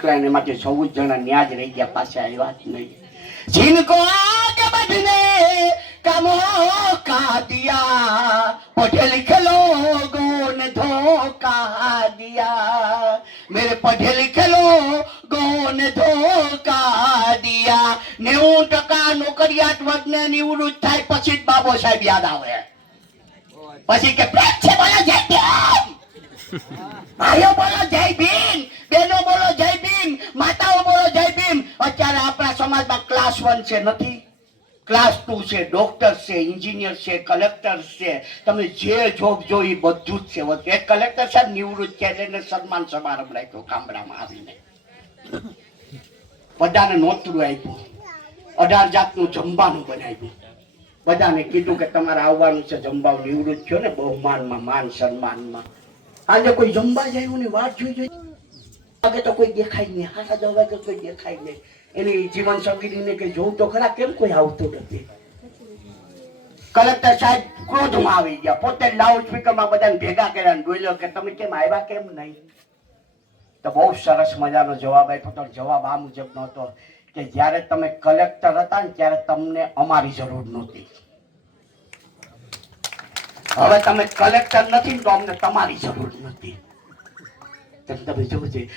એકલા માટે ચૌદ જણા ન્યાજ રહી ગયા પાસે આવ્યા જ નહીં. જિનકો આગ બજને કમો કાદિયા પઢે લિખ લોગોન ધોકા દિયા મેરે પઢે લિખ લોગોન ધોકા દિયા નેવું ટકા નોકરિયાત વર્ગને નિવૃત્ત થાય પછી જ બાબો સાહેબ યાદ આવે. પછી કે પ્રેમ છે બોલો જય ભીમ. ભાઈઓ બોલો જય ભીમ. સમાજમાં ક્લાસ વન છે નથી. ક્લાસ ટુ છે ડોક્ટર છે એન્જિનિયર છે કલેક્ટર છે. તમે જે જોબ જો એ બધું જ છે. એક કલેક્ટર સાહેબ નિવૃત્ત છે એને સન્માન સમારંભ રાખ્યો ગામડામાં આવીને. બધાને નોતરું આપ્યું. અઢાર જાતનું જમવાનું બનાવ્યું. બધાને કીધું કે તમારે આવવાનું છે જમવાનું નિવૃત્ત થયો ને બહુમાનમાં, માન સન્માનમાં. આજે કોઈ જમવા જાય ને વાત જોઈ જોઈ. વાગે તો કોઈ દેખાય નહીં. હાથા દસ વાગે કોઈ દેખાય નહીં. એની જીવન સગીરીને કે જોઉં તો ખરા, કેમ કોઈ આવતું નથી? કલેક્ટર સાહેબ ક્રોધમાં આવી ગયા. પોતે લાઉડ સ્પીકરમાં બધાને ભેગા કર્યા બોલ્યો કે તમે કેમ આવ્યા કેમ નહીં? તો બહુ સરસ મજાનો જવાબ આપ્યો તો જવાબ આ મુજબ નહોતો કે જ્યારે તમે કલેક્ટર હતા ને ત્યારે તમને અમારી જરૂર નહોતી. હવે તમે કલેક્ટર નથી તો અમને તમારી જરૂર નથી. તમે જોઈએ